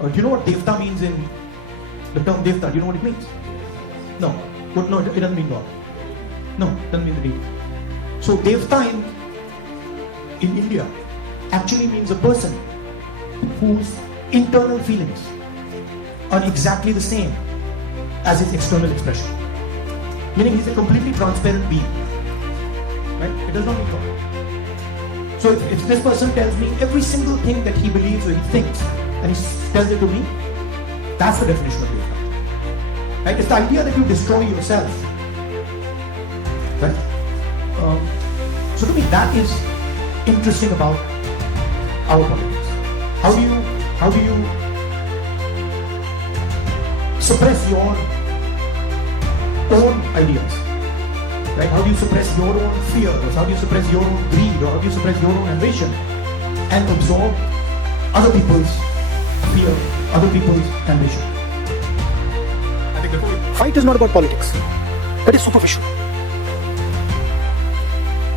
Do you know what devta means in the term devta? Do you know what it means? No. No, it doesn't mean God. No, it doesn't mean the deity. So devta in India actually means a person whose internal feelings are exactly the same as his external expression. Meaning he's a completely transparent being. Right? It does not mean God. So if this person tells me every single thing that he believes or he thinks, and he tells it to me, that's the definition of devta. Right? It's the idea that you destroy yourself. Right? So to me, that is interesting about our politics. How do you suppress your own ideas? Right? How do you suppress your own fears? How do you suppress your own greed? Or how do you suppress your own ambition and absorb other people's fear, other people's ambition? I think the fight is not about politics. That is superficial.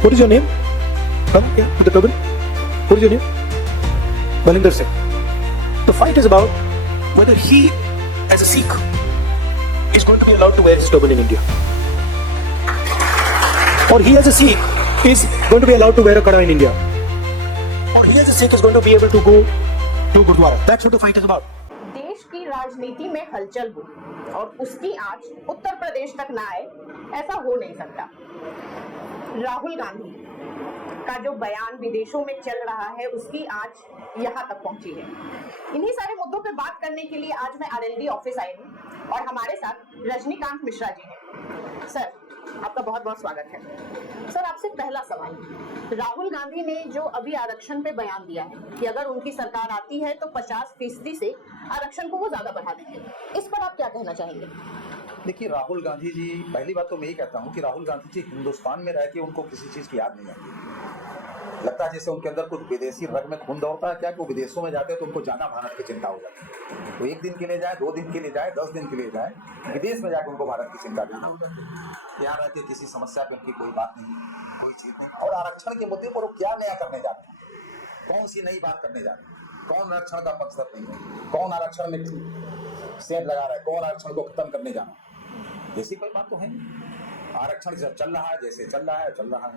What is your name? Come here with the turban. What is your name? Balinder Singh. The fight is about whether he, as a Sikh, is going to be allowed to wear his turban in India. Or he as a Sikh is going to be allowed to wear a kada in India. Or he as a Sikh is going to be able to go to Gurdwara. That's what the fight is about. देश की राजनीति में हलचल हो और उसकी आंच उत्तर प्रदेश तक ना आए, ऐसा हो नहीं सकता। राहुल गांधी का जो बयान विदेशों में चल रहा है, उसकी आंच यहाँ तक पहुंची है। इन्हीं सारे मुद्दों पे बात करने के लिए आज मैं आरएलडी ऑफिस आई हूँ और हमारे साथ रजनीकांत मिश्रा जी हैं। सर, आपका बहुत बहुत स्वागत है। सर, आपसे पहला सवाल, राहुल गांधी ने जो अभी आरक्षण पे बयान दिया है कि अगर उनकी सरकार आती है तो 50% से आरक्षण को वो ज्यादा बढ़ा देंगे, इस पर आप क्या कहना चाहेंगे? देखिए, राहुल गांधी जी, पहली बात तो मैं यही कहता हूँ कि राहुल गांधी जी हिंदुस्तान में रह के उनको किसी चीज की याद नहीं आती। लगता है जैसे उनके अंदर कुछ विदेशी रग में खून दौड़ता है क्या, कि वो विदेशों में जाते हैं तो उनको जाना भारत की चिंता हो जाती है। तो 1 दिन के लिए जाए, 2 दिन के लिए जाए, 10 दिन के लिए जाए, विदेश में जाकर उनको भारत की चिंता जाना हो जाती है। यहाँ रहते किसी समस्या पे उनकी कोई बात नहीं, कोई चीज नहीं। और आरक्षण के मुद्दे पर वो क्या नया करने जाते हैं, कौन सी नई बात करने जाते हैं, कौन आरक्षण का पक्षधर नहीं है, कौन आरक्षण में सेंध लगा रहा है, कौन आरक्षण को खत्म करने जाना, ऐसी कोई बात तो है नहीं। आरक्षण चल रहा है, जैसे चल रहा है चल रहा है।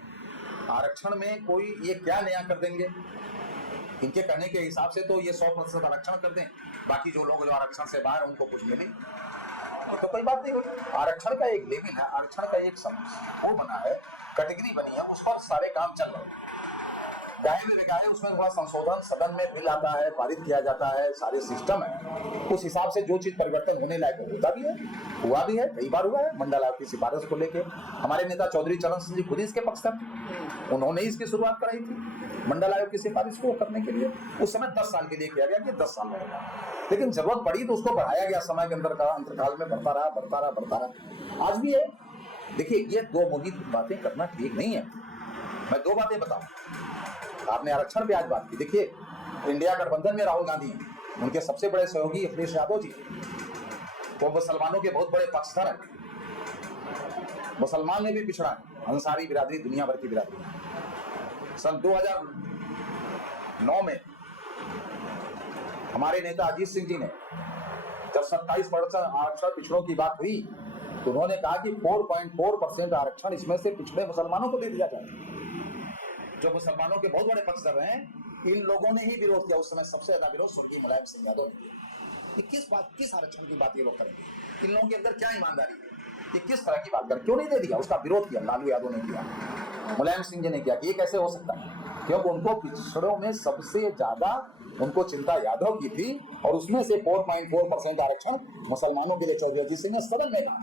आरक्षण में कोई ये क्या नया कर देंगे, इनके कहने के हिसाब से तो ये 100% आरक्षण कर दें, बाकी जो लोग जो आरक्षण से बाहर उनको कुछ मिले तो कोई बात नहीं होगी। आरक्षण का एक लेवल है, आरक्षण का एक वो बना है, कैटेगरी बनी है, उस पर सारे काम चल रहे हैं। गाय में बिकाए उसमें थोड़ा संशोधन सदन में बिल आता है, पारित किया जाता है, सारे सिस्टम है, उस हिसाब से जो चीज परिवर्तन होने लायक होता भी है, हुआ भी है, कई बार हुआ है। मंडल आयोग की सिफारिश को लेके हमारे नेता चौधरी चरण सिंह जी खुद इसके पक्षधर थे, उन्होंने इसकी शुरुआत कराई थी मंडल आयोग की सिफारिश को करने के लिए। उस समय 10 साल के लिए किया गया कि 10 साल रहेगा, लेकिन जरूरत पड़ी तो उसको बढ़ाया गया, समय के अंतरकाल में बढ़ता रहा। आज भी है। देखिए, ये दो मोहित बातें करना ठीक नहीं है। मैं 2 बातें बताऊं। आपने आरक्षण पे आज बात की। देखिए, इंडिया गठबंधन में राहुल गांधी हैं, उनके सबसे बड़े सहयोगी अखिलेश यादव जी, वो मुसलमानों के बहुत बड़े पक्षधर हैं। मुसलमान में भी पिछड़ा है, अंसारी बिरादरी, दुनिया भर की बिरादरी। सन 2009 में हमारे नेता अजीत सिंह जी ने जब 27% आरक्षण पिछड़ों की बात हुई तो उन्होंने कहा कि 4.4% आरक्षण इसमें से पिछड़े मुसलमानों को दे दिया जाए। जो मुसलमानों के बहुत बड़े पक्षधर हैं, इन लोगों ने ही विरोध किया। उस समय सबसे ज्यादा विरोध स्वर्गीय मुलायम सिंह यादव ने किया। किस आरक्षण की बात ये लोग करेंगे? इन लोगों के अंदर क्या ईमानदारी है? ये किस तरह की बात कर, क्यों नहीं दे दिया? उसका विरोध किया लालू यादव ने किया, मुलायम सिंह जी ने किया कि ये कैसे हो सकता है, क्योंकि उनको पिछड़ों में सबसे ज्यादा उनको चिंता यादव की थी, और उसमें से 4.4% आरक्षण मुसलमानों के लिए चौधरी अजीत सिंह ने सदन में कहा।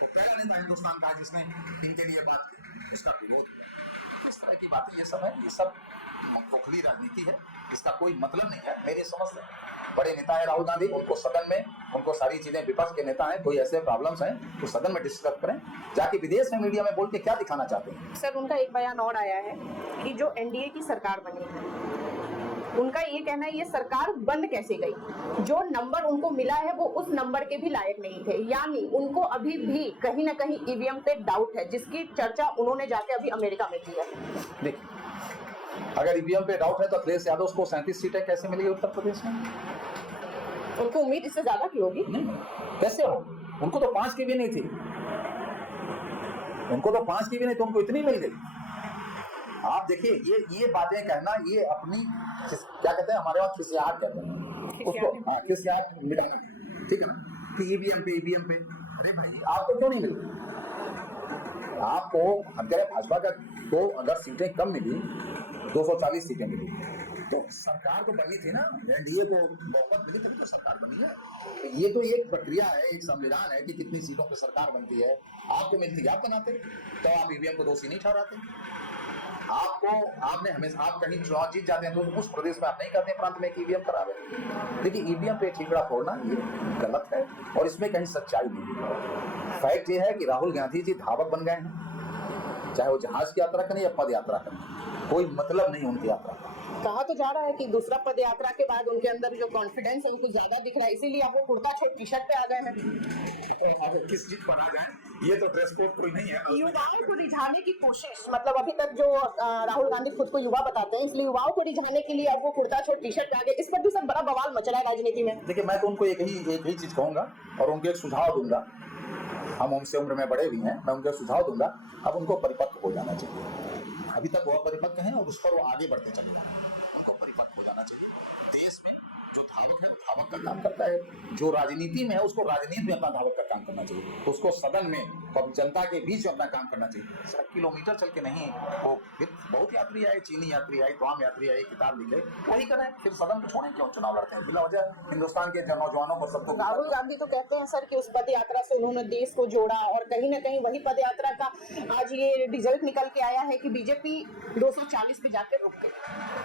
तो पहला नेता हिंदुस्तान का जिसने इनके लिए बात की, इसका विरोध किया। इस तरह की बातें ये सब है, ये सब खोखली राजनीति है, इसका कोई मतलब नहीं है मेरे समझ से। बड़े नेता है राहुल गांधी, उनको सदन में, उनको सारी चीजें, विपक्ष के नेता हैं, कोई ऐसे प्रॉब्लम्स हैं तो सदन में डिस्कस करें, जाके विदेश में मीडिया में बोल के क्या दिखाना चाहते हैं। सर, उनका एक बयान और आया है कि जो एनडीए की सरकार बनी है, उनका ये कहना है ये सरकार बंद कैसे गई, जो नंबर उनको मिला है वो उस नंबर के भी लायक नहीं थे, यानी उनको अभी भी कहीं ना कहीं ईवीएम पे डाउट है, जिसकी चर्चा उन्होंने जाके अभी अमेरिका में की है। देखिए, अगर ईवीएम पे डाउट है तो अखिलेश यादव को 37 सीटें कैसे मिली उत्तर प्रदेश में? उनको उम्मीद इससे ज्यादा की होगी। नहीं, कैसे हो? उनको तो 5 की भी नहीं थी, उनको तो 5 की भी नहीं, तो उनको इतनी मिल गई। आप देखिए ये बातें कहना, ये अपनी क्या कहते हैं, हमारे वहाँ खिसियाहट कहते हैं उसको, हाँ खिसियाहट मिटाना, ठीक है ना, कि ईवीएम पे। अरे भाई आपको क्यों नहीं मिली? आपको हम कह रहे भाजपा का को अगर सीटें कम मिली, 240 सीटें मिली, तो सरकार तो बननी थी ना, एनडीए को बहुमत मिली तभी तो सरकार बनी है। ये तो एक प्रक्रिया है, एक संविधान है कि कितनी सीटों पर सरकार बनती है। आपको मिलती, आप बनाते, तो आप ईवीएम को दोषी नहीं ठहराते। आपने हमेशा, आप कहीं चुनाव जीत जाते हैं तो उस प्रदेश में आप नहीं करते प्रांत में ईवीएम करा रहे। देखिए ईवीएम पे ठीकरा फोड़ना ये गलत है और इसमें कहीं सच्चाई नहीं है। फैक्ट ये है कि राहुल गांधी जी धावक बन गए हैं, चाहे वो जहाज की यात्रा करें या पद यात्रा करें, कोई मतलब नहीं उनकी यात्रा का। कहा तो जा रहा है कि दूसरा पद यात्रा के बाद उनके अंदर जो कॉन्फिडेंस है उनको ज्यादा दिख रहा है, इसीलिए आप वो कुर्ता छोड़ टी शर्ट पे आ गए हैं। किस चीज पर आ जाए, ये तो ड्रेस कोड कोई नहीं है। युवाओं को रिझाने की कोशिश, मतलब अभी तक जो राहुल गांधी खुद को युवा बताते हैं, इसलिए युवाओं को रिझाने के लिए अब वो कुर्ता छोड़ टी शर्ट पे आ गए। इस पर भी सब बड़ा बवाल मच रहा है राजनीति में। देखिए मैं तो उनको एक ही चीज कहूंगा और उनको एक सुझाव दूंगा, हम उनसे उम्र में बड़े भी हैं, मैं उनको सुझाव दूंगा, अब उनको परिपक्व हो जाना चाहिए। अभी तक वो परिपक्व हैं और उस पर वो आगे बढ़ते चले जाएं, उनको परिपक्व हो जाना चाहिए। देश में जो धावक है वो धावक का काम करता है, जो राजनीति में है उसको राजनीति में अपना धावक का काम करना चाहिए, उसको सदन में जनता के बीच में अपना काम करना चाहिए। 100 किलोमीटर चल के नहीं, वो बहुत यात्री आए, चीनी यात्री आए, तमाम यात्री आए, किताब लिखे, वही करें, फिर सदन को छोड़ें, क्यों चुनाव लड़ते हैं बिला वजह हिंदुस्तान के नौजवानों पर सबको। राहुल गांधी तो कहते हैं सर कि उस पद यात्रा से उन्होंने देश को जोड़ा, और कहीं ना कहीं वही पद यात्रा का आज ये रिजल्ट निकल के आया है कि बीजेपी 240 पे जाकर रुक गई,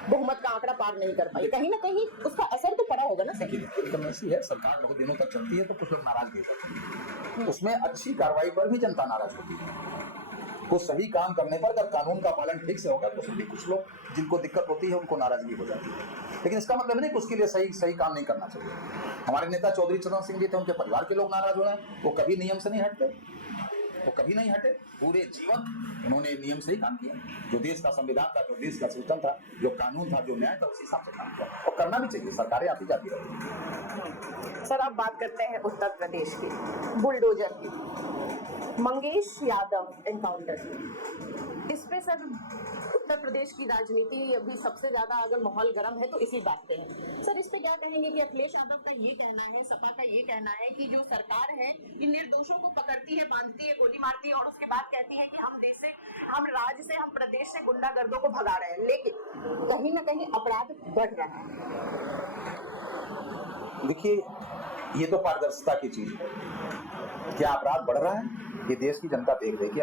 बहुमत का आंकड़ा पार नहीं कर पाई। कहीं ना कहीं उसका असर तो पड़ा होगा ना सर। ऐसी है, सरकार बहुत दिनों तक चलती है तो कुछ लोग नाराज भी होते हैं, उसमें अच्छी कार्रवाई पर भी जनता नाराज होती है। कुछ सही काम करने पर अगर कानून का पालन ठीक से होगा तो उसमें भी कुछ लोग जिनको दिक्कत होती है उनको नाराजगी हो जाती है, लेकिन इसका मतलब नहीं कि उसके लिए सही काम नहीं करना चाहिए। हमारे नेता चौधरी चरण सिंह जी थे, उनके परिवार के लोग नाराज हो रहे हैं, वो कभी नियम से नहीं हटते, वो कभी नहीं हटे, पूरे जीवन उन्होंने नियम से ही काम किया। जो देश का संविधान था, जो देश का सिस्टम था, जो कानून था, जो न्याय था, उसी हिसाब से काम किया और करना भी चाहिए। सरकारें आती जाती रहती। सर आप बात करते हैं उत्तर प्रदेश की, बुलडोजर की, मंगेश यादव एनकाउंटर, इस पे सर उत्तर प्रदेश की राजनीति अभी सबसे ज्यादा अगर माहौल गर्म है तो इसी बात पे है। सर इस पे क्या कहेंगे कि अखिलेश यादव का ये कहना है, सपा का ये कहना है कि जो सरकार है इन निर्दोषों को पकड़ती है, बांधती है, गोली मारती है और उसके बाद कहती है कि हम राज्य से, हम प्रदेश से गुंडागर्दों को भगा रहे हैं, लेकिन कहीं ना कहीं अपराध बढ़ रहा है। देखिए ये तो पारदर्शिता की चीज है, क्या अपराध बढ़ रहा है ये देश की जनता देख रही है कि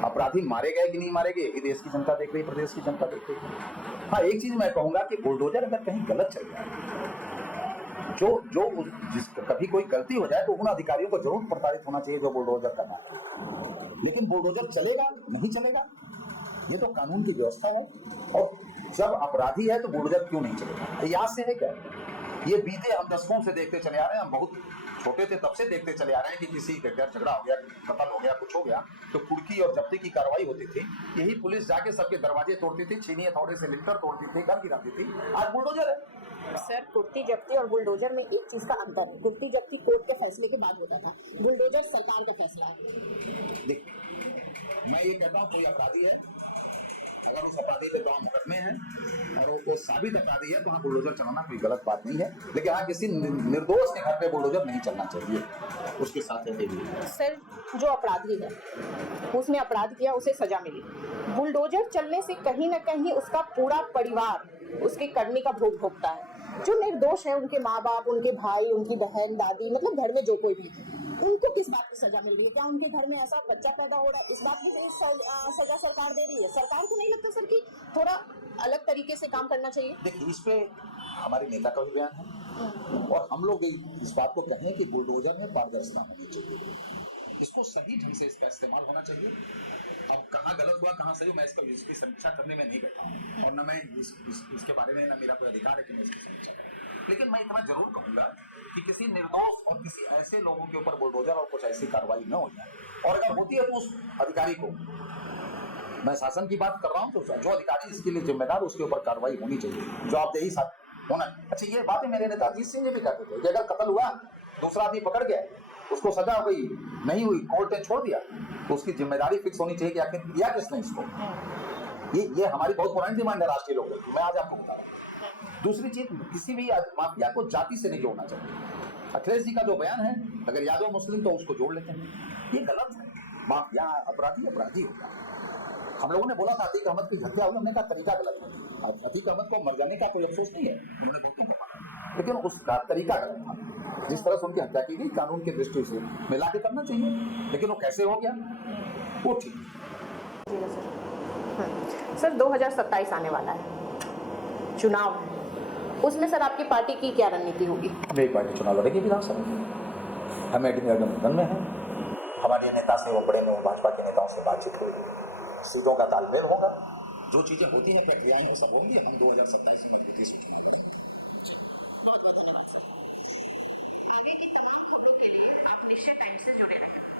अपराधी मारे गए कि नहीं मारे गए, ये देश की जनता देख रही है, प्रदेश की जनता देख रही है। हाँ एक चीज मैं कहूंगा कि बुलडोजर अगर कहीं गलत चल रहा है, कभी कोई गलती हो जाए तो उन अधिकारियों को जरूर प्रताड़ित होना चाहिए जो बुलडोजर करना है, लेकिन बुलडोजर चलेगा नहीं चलेगा ये तो कानून की व्यवस्था है, और जब अपराधी है तो बुलडोजर क्यों नहीं चलेगा। याद से है क्या, ये बीते हम दशकों से देखते चले आ रहे हैं, हम बहुत छोटे थे तब से देखते चले आ रहे हैं कि किसी के घर झगड़ा हो गया, कत्ल हो गया, कुछ हो गया तो कुर्की और जब्ती की कार्रवाई होती थी, यही पुलिस जाके सबके दरवाजे तोड़ती थी, छीनी हथौड़े से लिखकर तोड़ती थी, घर गिराती थी। आज बुलडोजर है। सर कुर्ती जब्ती और बुलडोजर में एक चीज का अंतर है, कुर्ती जब्ती कोर्ट के फैसले के बाद होता था, बुलडोजर सरकार का फैसला है। देख मैं ये कहता हूँ कोई अपराधी है, अगर उस अपराधी पे वहाँ मुकदमे हैं और वो साबित अपराधी है तो वहाँ बुलडोजर चलाना कोई गलत बात नहीं है, लेकिन हाँ किसी निर्दोष के घर पे बुलडोजर नहीं चलना चाहिए, उसके साथ है। सर जो अपराधी है उसने अपराध किया, उसे सजा मिली, बुलडोजर चलने से कहीं ना कहीं उसका पूरा परिवार उसके करने का भोग भोगता है। जो निर्दोष है उनके माँ बाप, उनके भाई, उनकी बहन, दादी, मतलब घर में जो कोई भी, उनको किस बात की सजा मिल रही है? क्या उनके घर में ऐसा बच्चा पैदा हो रहा है, इस बात की सजा सरकार दे रही है? सरकार को नहीं लगता सर कि थोड़ा अलग तरीके से काम करना चाहिए? देखिए इस पे हमारे नेता का भी बयान है और हम लोग इस बात को कहें कि बुलडोजर में पारदर्शिता होनी चाहिए, इसको सही ढंग से इसका इस्तेमाल होना चाहिए। अब कहाँ गलत हुआ कहाँ सही, मैं इसकी समीक्षा करने में नहीं बैठा हूँ और न मैं इसके बारे में न मेरा कोई अधिकार है कि मैं इसकी समीक्षा करूँ, लेकिन मैं इतना जरूर कहूंगा कि किसी निर्दोष और किसी ऐसे लोगों के ऊपर बुलडोजर और कुछ ऐसी कार्रवाई न हो जाए, और अगर होती है तो उस अधिकारी को, मैं शासन की बात कर रहा हूँ, तो जो अधिकारी इसके लिए जिम्मेदार उसके ऊपर कार्रवाई होनी चाहिए, जवाबदेही होना। अच्छा, ये बातें मेरे नेता अजीत सिंह जी भी कहते थे कि अगर कत्ल हुआ, दूसरा आदमी पकड़ गया, उसको सजा हो गई, नहीं हुई, कोर्ट ने छोड़ दिया, तो उसकी जिम्मेदारी फिक्स होनी चाहिए कि आखिर किया किसने इसको। ये हमारी बहुत पुरानी डिमांड है राष्ट्रीय लोकदल की, मैं आज आपको बता रहा हूँ। दूसरी चीज, किसी भी माफिया को जाति से नहीं जोड़ना चाहिए। अखिलेश जी का जो बयान है, अगर यादव मुस्लिम तो उसको जोड़ लेते हैं, ये गलत है। माफिया अपराधी अपराधी होता है। हम लोगों ने बोला था अतीक अहमद की हत्या हुई, हमने कहा तरीका गलत है। अतीक अहमद को मर जाने का कोई अफसोस नहीं है, उन्होंने बहुतों को मारा, लेकिन उसका तरीका गलत था। जिस तरह से उनकी हत्या की गई कानून की दृष्टि से मिला के करना चाहिए, लेकिन वो कैसे हो गया वो ठीक। सर 2027 आने वाला है, चुनाव है, उसमें सर आपकी पार्टी की क्या रणनीति होगी? मेरी पार्टी चुनाव लड़ेगी विधानसभा। हम गठबंधन में हैं, हमारे नेता से वो बड़े में भाजपा के नेताओं से बातचीत हुई, सीटों का तालमेल होगा, जो चीजें होती हैं प्रक्रियाएं वो सब होंगी। हम 2027 में अभी की तमाम खबरों के लिए आप निश्चित टाइम से जुड़े रहें।